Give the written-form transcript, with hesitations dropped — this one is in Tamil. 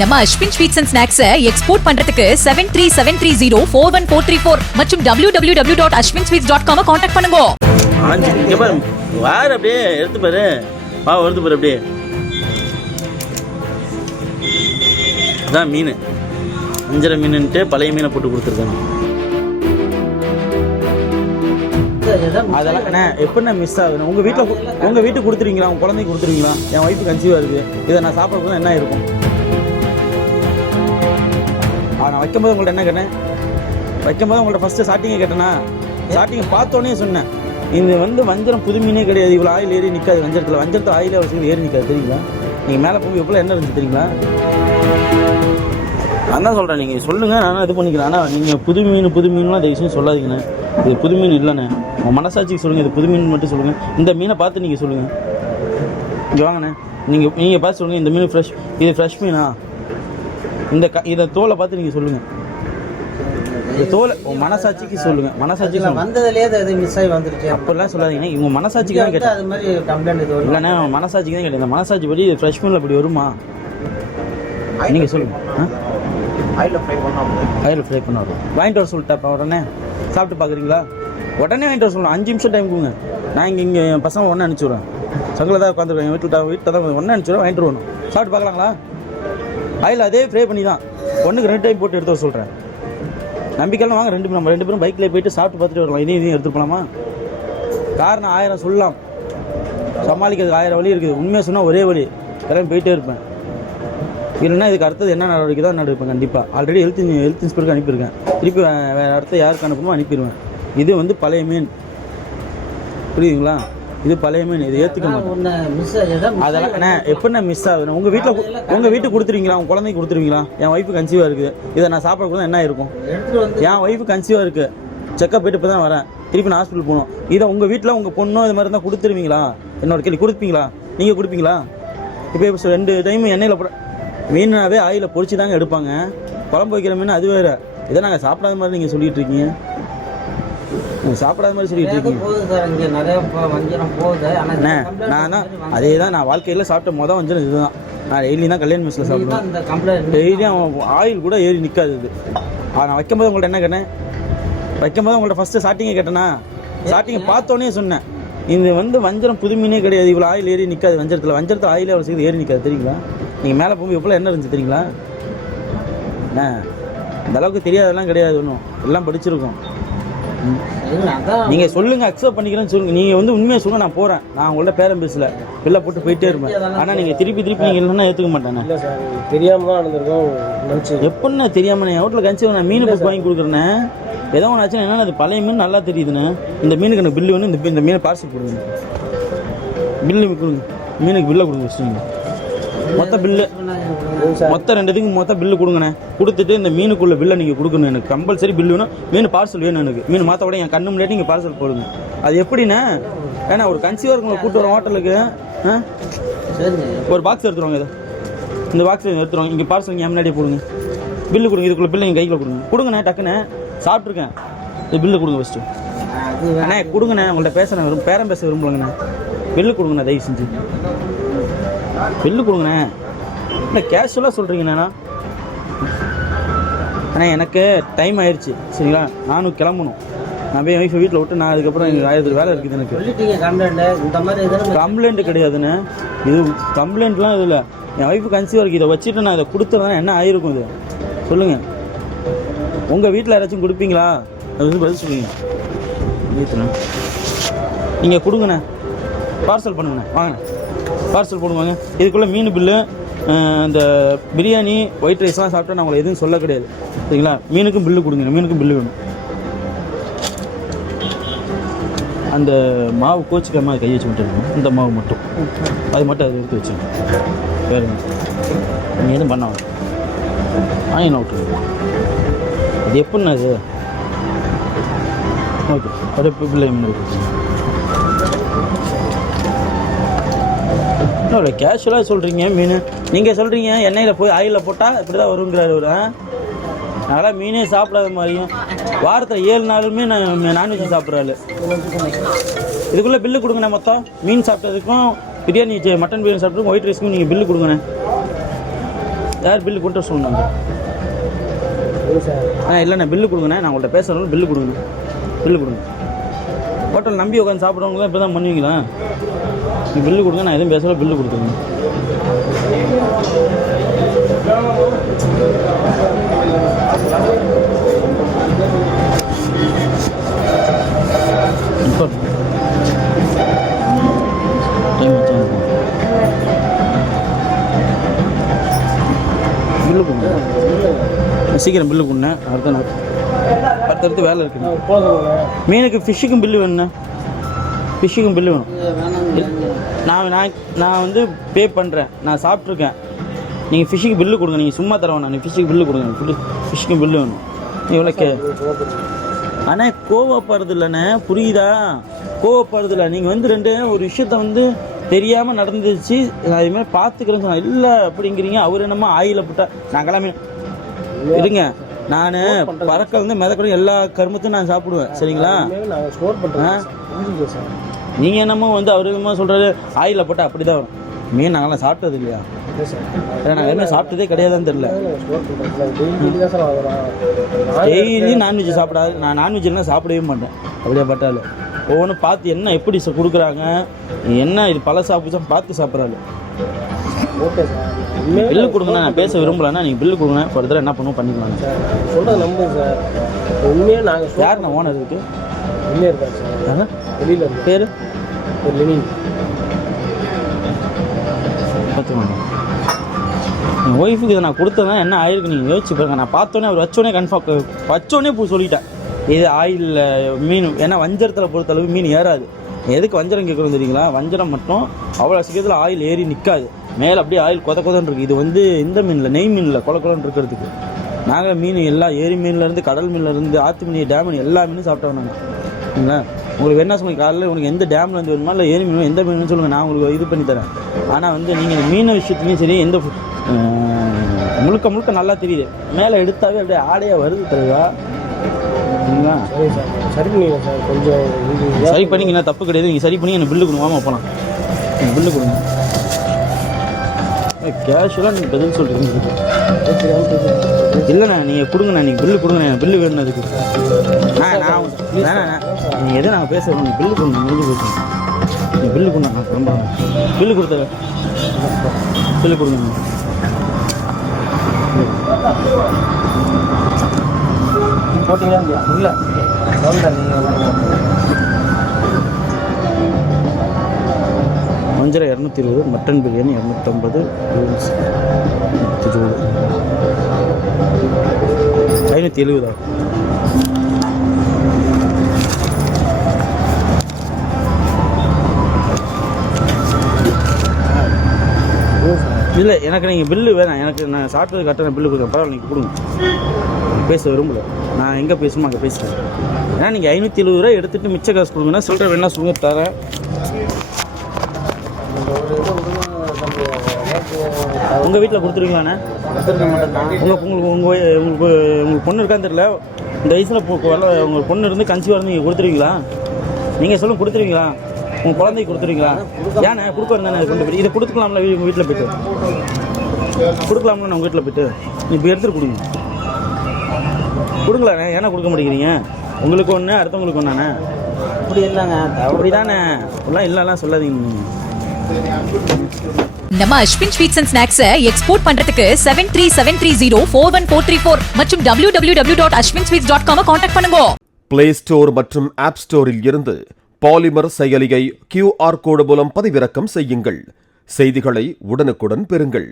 நம்ம Ashwin sweets and snacks export பண்றதுக்கு 7373041434 மற்றும் www.ashwinsweets.com கான்டாக்ட் பண்ணுங்க. வார அப்படியே எடுத்து பாரு, பாவம் எடுத்து பாரு அப்படியே. அதான் மீன், அஞ்சரை மீனுன்ட்டு பழைய மீனை போட்டு கொடுத்துருக்காங்க. அதெல்லாம் அண்ணா எப்படின்னா மிஸ் ஆகுது. உங்கள் வீட்டுக்கு கொடுத்துருவீங்களா? உங்கள் குழந்தைக்கு கொடுத்துருவீங்களா? என் ஒய்ஃபு கன்சீவாக இருக்குது, இதை நான் சாப்பிட்றது என்ன இருக்கும்? நான் வைக்கும்போது உங்கள்கிட்ட என்ன கேட்டேன்? வைக்கும்போது உங்கள்கிட்ட ஃபஸ்ட்டு ஸ்டார்டிங்கே கேட்டேன்னா, ஸ்டார்டிங்கை பார்த்தோன்னே சொன்னேன், இது வஞ்சரம் புது மீனே கிடையாது, இவ்வளோ ஆயில் ஏறி நிற்காது. வஞ்சரத்தில் ஆயில் அவ்வளோ ஏறி நிற்காது தெரியுங்களா? நீங்கள் மேலே போய் எவ்வளோ என்ன இருந்துச்சு தெரியுங்களா? நான் தான் சொல்கிறேன், நீங்கள் சொல்லுங்கள், நானும் இது பண்ணிக்கிறேன். ஆனால் நீங்கள் புது மீன்லாம் இந்த விஷயம் சொல்லாதீங்கண்ணே. இது புது மீன் இல்லைண்ணே, உங்கள் மனசாட்சிக்கு சொல்லுங்கள், இது புது மீன் மட்டும் சொல்லுங்கள். இந்த மீனை பார்த்து நீங்கள் சொல்லுங்கள். இங்கே வாங்கண்ணே, நீங்கள் பார்த்து சொல்லுங்கள், இந்த மீன் இது ஃப்ரெஷ் மீனா? இதை தோலை பார்த்து நீங்கள் சொல்லுங்கள். இந்த தோலை உங்கள் மனசாட்சிக்கு சொல்லுங்கள். மனசாட்சிக்கு வந்ததுலேயே அது மிஸ் ஆகி வந்துருச்சு அப்படிலாம் சொல்லாதீங்க. இவங்க மனசாட்சிக்கு தான் கேட்டேன். அது மாதிரி கம்ப்ளைண்ட் இது இல்லைண்ணே, மனசாட்சிக்கு தான் கேட்டேன். இந்த மனசாட்சி படி இது ஃப்ரெஷ் மீனில் இப்படி வருமா? நீங்கள் சொல்லுங்கள். ஆயிலில் ஃப்ரை பண்ண வரும். வாங்கிட்டு வர சொல்லிட்டா உடனே சாப்பிட்டு பார்க்குறீங்களா? உடனே வாங்கிட்டு வர சொல்லணும். 5 நிமிஷம் டைம் கொடுங்க. நான் இங்கே என் பசங்க ஒன்றே அனுப்பிச்சுடுவேன். சங்கில் தான் உட்காந்துருக்கேன், என் வீட்டில் தான் ஒன்றே அனுப்பிச்சுடுவேன். வாங்கிட்டு வரணும். சாப்பிட்டு பார்க்கலாங்களா? ஆயில் அதே ஃப்ரை பண்ணி தான் ஒன்றுக்கு 2 டைம் போட்டு எடுத்து வர சொல்கிறேன். நம்பிக்கைலாம் வாங்க, நம்ம 2 பேரும் பைக்கில் போயிட்டு சாப்பிட்டு பார்த்துட்டு வரலாம். இதையும் எடுத்துட்டு போகலாமா? காரணம் 1000 சொல்லலாம், சமாளிக்கிறதுக்கு 1000 வழி இருக்குது. உண்மையாக சொன்னால் ஒரே வழி, கிளம்பி போயிட்டே இருப்பேன். இல்லைன்னா இதுக்கு அடுத்தது என்ன நடவடிக்கை தான் நடப்பேன். கண்டிப்பாக ஆல்ரெடி ஹெல்த் இன்ஸ்பெக்டருக்கு அனுப்பியிருக்கேன். திருப்பி வேறு அடுத்த யாருக்கு அனுப்பணுமோ அனுப்பிடுவேன். இது பழைய மீன், புரியுதுங்களா? இது பழைய மீன், இது ஏற்றுக்க மாட்டேன். அதெல்லாம் அண்ணா எப்படின்னா மிஸ் ஆகுது. உங்கள் வீட்டுக்கு கொடுத்துருவீங்களா? உங்கள் குழந்தைக்கு கொடுத்துருவீங்களா? என் ஒய்ஃபு கன்சீவாக இருக்குது, இதை நான் சாப்பிட என்ன இருக்கும்? என் ஒய்ஃபு கன்சீவாக இருக்குது, செக்கப் போயிட்டு இப்போ தான் வரேன், திருப்பி நான் ஹாஸ்பிட்டல் போகணும். இதை உங்கள் வீட்டில் உங்கள் பொண்ணோ இது மாதிரி இருந்தால் கொடுத்துருவீங்களா? என்னோட கேள்வி, கொடுப்பீங்களா? நீங்கள் கொடுப்பீங்களா? இப்போ 2 டைம் எண்ணெயில் போட மீனாவே ஆயிலில் பொரிச்சு தாங்க எடுப்பாங்க. குழம்பு வைக்கிற மீன் அது வேறு. இதை நாங்கள் சாப்பிடாத மாதிரி நீங்கள் சொல்லிட்டு இருக்கீங்க. சாப்பிடாத மாதிரி சொல்லிட்டு இருக்கீங்க. நான் தான் அதே தான் நான் வாழ்க்கையில் சாப்பிட்ட வஞ்சரம் இதுதான். நான் டெய்லி தான் கல்யாண மெஸ்ஸில் சாப்பிடுவேன். டெய்லியும் ஆயில் கூட ஏறி நிற்காது. இது நான் வைக்கும்போது உங்கள்கிட்ட என்ன கேட்டேன்? வைக்கும்போது உங்கள்கிட்ட ஃபஸ்ட்டு ஸ்டார்டிங்கே கேட்டேன்னா, ஸ்டார்டிங்கை பார்த்தோன்னே சொன்னேன், இது வஞ்சரம் புது மீனே கிடையாது, இவ்வளோ ஆயில் ஏறி நிற்காது. வஞ்சரத்தில் ஆயில் அவ்வளோ சீக்கிரம் ஏறி நிற்காது தெரியுங்களா? நீங்கள் மேலே போகும்போது எவ்வளோ என்ன இருந்துச்சு தெரியுங்களா? இந்த அளவுக்கு தெரியாதெல்லாம் கிடையாது, ஒன்றும் எல்லாம் படிச்சிருக்கோம். நீங்கள் சொல்லுங்கள், அக்செப்ட் பண்ணிக்கிறேன்னு சொல்லுங்கள். நீங்கள் உண்மையாக சொல்லுங்கள், நான் போகிறேன். நான் உங்கள்ட்ட பேரம் பேசல, வெளில போட்டு போயிட்டே இருப்பேன். ஆனால் நீங்கள் திருப்பி நீங்கள் இல்லைன்னா ஏற்றுக்க மாட்டேன். தெரியாமல் தான் நடந்திருக்கோம். எப்படின்னா தெரியாமல் நான் வீட்டில் கன்சீவ் நான் மீன் புக் வாங்கி கொடுக்குறேன்னே. ஏதோ ஒன்று ஆச்சுன்னா என்னென்னா, அது பழைய மீன் நல்லா தெரியுதுண்ணே. இந்த மீனுக்கு எனக்கு பில்லு வேணும், இந்த மீனை பார்சல் கொடுங்க. பில்லு கொடுங்க, மீனுக்கு பில்லை கொடுங்க. வச்சுருங்க மொத்த பில்லு, மொத்தம் 2 மொத்தம் பில்லு கொடுங்கண்ணே. கொடுத்துட்டு இந்த மீனுக்குள்ள பில்லை நீங்கள் கொடுக்கணும். எனக்கு கம்பல்சரி பில்லு வேணும். மீன் பார்சல் வேணும். எனக்கு மீன் மாற்ற விட என் கண்ணு முன்னாடி நீங்கள் பார்சல் போடுங்க. அது எப்படின்னா, ஏன்னா ஒரு கன்சீவாக இருக்கவங்களை கூப்பிட்டு வரோம் ஹோட்டலுக்கு, ஒரு பாக்ஸ் எடுத்துருவாங்க. இதை இந்த பாக்ஸ் எடுத்துருவாங்க. இங்கே பார்சல் என் முன்னாடியே போடுங்க. பில்லு கொடுங்க. இதுக்குள்ள பில்லு எங்கள் கையில் கொடுங்கண்ணே. டக்குண்ணே சாப்பிட்ருக்கேன், இது பில்லு கொடுங்க ஃபஸ்ட்டு. அண்ணே கொடுங்கண்ணே, உங்கள்கிட்ட பேரம் பேச விரும்புலங்கண்ணே. பில்லு கொடுங்கண்ணே, தயவு செஞ்சு பில்லு கொடுங்கண்ணே. இல்லை கேஷுவலாக சொல்கிறீங்கண்ணா. அண்ணா எனக்கு டைம் ஆயிடுச்சு சரிங்களா, நானும் கிளம்பணும். நான் போய் ஒய்ஃபை வீட்டில் விட்டு நான் அதுக்கப்புறம் எனக்கு 1000 வேலை இருக்குது. எனக்கு கம்ப்ளைண்ட்டு கிடையாதுண்ணே. இது கம்ப்ளைண்ட்லாம் இது இல்லை. என் ஒய்ஃபு கன்சீவாக இருக்குது. இதை வச்சுட்டு நான் இதை கொடுத்துருந்தேன்னா என்ன ஆயிருக்கும்? இது சொல்லுங்கள். உங்கள் வீட்டில் யாராச்சும் கொடுப்பீங்களா? அது பதில் சொல்லுங்க. வீட்டுண்ணா நீங்கள் கொடுங்கண்ணே, பார்சல் பண்ணுங்கண்ணே. வாங்கண்ணே, பார்சல் போடுவாங்க. இதுக்குள்ளே மீன் பில்லு, இந்த பிரியாணி ஒயிட் ரைஸ்லாம் சாப்பிட்டா நான் உங்களை எதுவும் சொல்ல கிடையாது சரிங்களா. மீனுக்கும் பில்லு கொடுங்க, மீனுக்கும் பில்லு வேணும். அந்த மாவு கோச்சிக்காம கை வச்சு விட்டுருங்க. இந்த மாவு மட்டும் அது எடுத்து வச்சுங்க. வேறுங்க நீங்கள் எதுவும் பண்ண வாங்கி நான் விட்டுருங்க. அது எப்படின்னா இது ஓகே அப்படியே பில்லு இல்லை கேஷுவலாக சொல்கிறீங்க. மீன் நீங்கள் சொல்கிறீங்க எண்ணெயில் போய் ஆயிலில் போட்டால் இப்படி தான் வருங்கிறாரு. அதனால் மீனே சாப்பிடாத மாதிரியும் வாரத்தில் 7 நாளுமே நான் நான்வெஜ் சாப்பிட்றாள். இதுக்குள்ளே பில்லு கொடுங்கண்ணே. மொத்தம் மீன் சாப்பிட்டதுக்கும் பிரியாணி மட்டன் பிரியாணி சாப்பிட்டதுக்கும் ஒயிட் ரைஸ்க்கும் நீங்கள் பில்லு கொடுங்கண்ணே. யார் பில்லு கொடுத்து சொல்லணுங்க? இல்லைண்ணே பில்லு கொடுங்கண்ணே, நான் உங்கள்கிட்ட பேசுகிறவங்க பில்லு கொடுங்க, பில்லு கொடுங்க. ஹோட்டல் நம்பி உட்காந்து சாப்பிட்றவங்க தான் இப்போ தான் பண்ணுவீங்களா? நீங்கள் பில்லு கொடுங்க, நான் எதுவும் பேசல, பில்லு கொடுத்துருங்க. பில்லு கொடுங்க, சீக்கிரம் பில்லு கொடுங்க. அடுத்தடுத்து வேலை இருக்குது. மீனுக்கு ஃபிஷ்ஷுக்கும் பில்லு வேணுண்ணா, ஃபிஷ்ஷுக்கும் பில்லு வேணும். நான் வந்து பே பண்ணுறேன், நான் சாப்பிட்ருக்கேன். நீங்கள் ஃபிஷ்ஷுக்கு பில்லு கொடுங்க, நீங்கள் சும்மா தர வேணாம், நீங்கள் ஃபிஷ்ஷுக்கு பில்லு கொடுங்க, ஃபிஷ்ஷுக்கும் பில்லு வேணும். எவ்வளோ அண்ணே கோவப்படுறது இல்லைண்ணே, புரியுதா? கோவப்படுறது இல்லை. நீங்கள் வந்து ஒரு விஷயத்த வந்து தெரியாமல் நடந்துச்சு, நான் இதுமாதிரி பார்த்துக்கிறேன்னு சொன்னேன். இல்லை அப்படிங்கிறீங்க. அவர் என்னமோ ஆயில போட்டா நான் கிளம்பி இருங்க. நான் பறக்க வந்து மிதக்கூட எல்லா கருமத்தையும் நான் சாப்பிடுவேன், சரிங்களா? நீங்கள் என்னமோ வந்து அவர் என்னமோ சொல்கிறாரு ஆயில போட்டால் அப்படி தான் வரும். மீன் நாங்களாம் சாப்பிட்டது இல்லையா? நாங்கள் என்ன சாப்பிட்டதே கிடையாதுன்னு தெரியல. டெய்லி நான்வெஜ் சாப்பிடாது. நான் நான்வெஜ் எல்லாம் சாப்பிடவே மாட்டேன். அப்படியே பட்டாலும் ஒவ்வொன்றும் பார்த்து என்ன எப்படி கொடுக்குறாங்க, என்ன இது பல சாப்பிட்டு பார்த்து சாப்பிட்றாரு. பில்லு கொடுங்கண்ணா, நான் பேச விரும்பலன்னா நீங்கள் பில்லு கொடுங்க. ஃபர்தர் என்ன பண்ணுவோம் பண்ணிக்கலாம். சொல்கிறது நம்புங்க சார். உண்மையாக நாங்கள் யாருண்ணா ஓனர் இருக்குது? உண்மையாக இருக்காங்க சார். வெளியில் பேர் லெனின். பார்த்துக்கோங்க. என் ஒய்ஃபுக்கு இதை நான் கொடுத்ததான் என்ன ஆயிருக்கு நீங்கள் யோசிச்சு பாருங்க. நான் பார்த்தோன்னே அவர் வச்சோடனே கன்ஃபார்ம் வச்சோடனே சொல்லிட்டேன் இது ஆயில் மீன். ஏன்னா வஞ்சரத்தில் பொறுத்தளவு மீன் ஏறாது. எதுக்கு வஞ்சரம் கேட்குறோம் தெரியுங்களா? வஞ்சரம் மட்டும் அவ்வளோ சீக்கிரத்தில் ஆயில் ஏறி நிற்காது, மேலே அப்படியே ஆயில் கொதன்னு இருக்குது. இது வந்து இந்த மீனில், நெய் மீனில் கொலன்னு இருக்கிறதுக்கு. நாங்கள் மீன் எல்லாம் ஏரி மீன்லேருந்து, கடல் மீன்லேருந்து, ஆற்று மீன், டேம் மீன் எல்லா மீனும் சாப்பிட்டோம் நாங்கள், சரிங்களா? உங்களுக்கு என்ன சொல்லுங்கள், காலையில் உனக்கு எந்த டேம்லேருந்து வேணுமா இல்லை ஏரி மீன் எந்த மீன் சொல்லுங்கள், நான் உங்களுக்கு இது பண்ணி தரேன். ஆனால் வந்து நீங்கள் மீன் விஷயத்துலையும் சரி, எந்த முழுக்க நல்லா தெரியுது. மேலே எடுத்தாவே அப்படியே ஆடையாக வருது தெரியுதா? சரிங்களா? சரி பண்ணிடுங்க சார், கொஞ்சம் சரி பண்ணிங்கன்னா தப்பு கிடையாது. நீங்கள் சரி பண்ணி எனக்கு பில்லு கொடுங்க, வாமா போகலாம். எனக்கு பில்லு கொடுங்க. கேஷுவலாக நீங்கள் பதில் சொல்கிறீங்க. இல்லைண்ணா நீங்கள் கொடுங்கண்ணா, நீங்கள் பில்லு கொடுங்கண்ணா, பில்லு வேணும் அதுக்கு. நீங்கள் எதுவும் நாங்கள் பேசுகிறோம், நீங்கள் பில்லு கொடுங்க, முடிஞ்சு போச்சு. நீங்கள் பில்லு கொடுங்க, நான் கிளம்புறேன். பில்லு கொடுத்த பில்லு கொடுங்க. போட்டிங்கன்னா இல்லை வஞ்சரம் 220, மட்டன் பிரியாணி 250, 570. இல்லை எனக்கு நீங்கள் பில்லு வேணாம், எனக்கு நான் சாப்பிட்டது கரெக்டாக பில்லு கொடுக்குறேன். பரவாயில்ல, நீங்கள் கொடுங்க. பேச விரும்பல, நான் எங்கே பேசணுமோ அங்கே பேசுகிறேன். ஏன்னா நீங்கள் 570 ரூபா எடுத்துகிட்டு மிச்ச காசு கொடுங்கன்னா சில்லறை வேணா சொல்லுங்க, தரேன். உங்கள் வீட்டில் கொடுத்துருவீங்களாண்ணே? உங்களுக்கு பொண்ணு இருக்கான்னு தெரியல. இந்த வயசில் உங்கள் பொண்ணு இருந்து கன்சீவாக இருந்து நீங்கள் கொடுத்துருவீங்களா? நீங்கள் சொல்லுங்கள், கொடுத்துருவீங்களா? உங்கள் குழந்தைக்கு கொடுத்துருவீங்களா? ஏண்ணே கொடுக்க வந்தானே கொண்டு போய் இதை கொடுத்துக்கலாம்ல? உங்கள் வீட்டில் போய்ட்டு கொடுக்கலாம்ல? உங்கள் வீட்டில் போய்ட்டு இப்போ எடுத்துகிட்டு கொடுங்க. கொடுங்களாண்ணே, ஏன்னா கொடுக்க மாட்டேங்கிறீங்க? உங்களுக்கு ஒன்று, அடுத்தவங்களுக்கு ஒன்றாண்ணே? அப்படி இல்லைங்க, அப்படி தானே. அப்படிலாம் இல்லைலாம் சொல்லாதீங்க. நம்ம அஸ்வின் ஸ்வீட்ஸ் அண்ட் ஸ்நாக்ஸை எக்ஸ்போர்ட் பண்றதுக்கு 7373041434 மற்றும் www.ashwinsweets.com கான்டாக்ட் பண்ணுங்க. பிளே ஸ்டோர் மற்றும் ஆப் ஸ்டோரில் இருந்து பாலிமர் செயலியை QR கோடு மூலம் பதிவிறக்கம் செய்யுங்கள். செய்திகளை உடனுக்குடன் பெறுங்கள்.